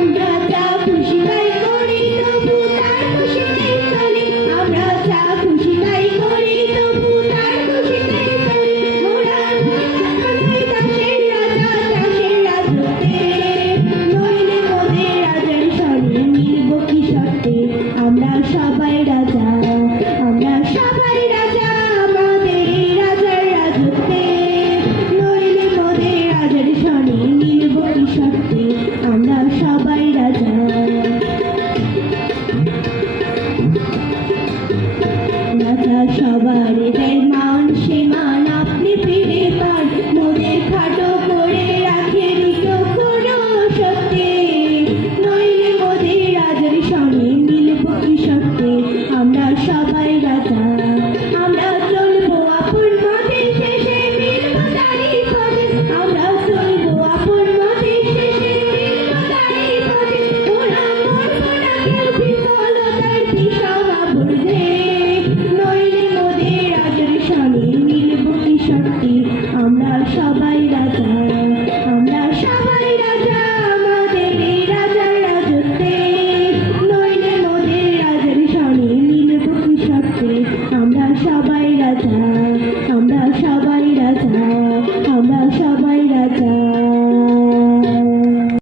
আমরা যা খুশি তাই করি তবু তার খুশিতেই চলি, আমরা যা খুশি তাই করি তবু তার খুশিতেই চলি। মোরা চাষের রাজা চাষের রাজত্বে, নইলে মোদের রাজার সনে মিলব কি শর্তে। আমরা সবাই রাজা, আমরা সবাই রাজা আমাদের এই রাজার রাজত্বে, নইলে মোদের রাজার সনে মিলব কি শর্তে।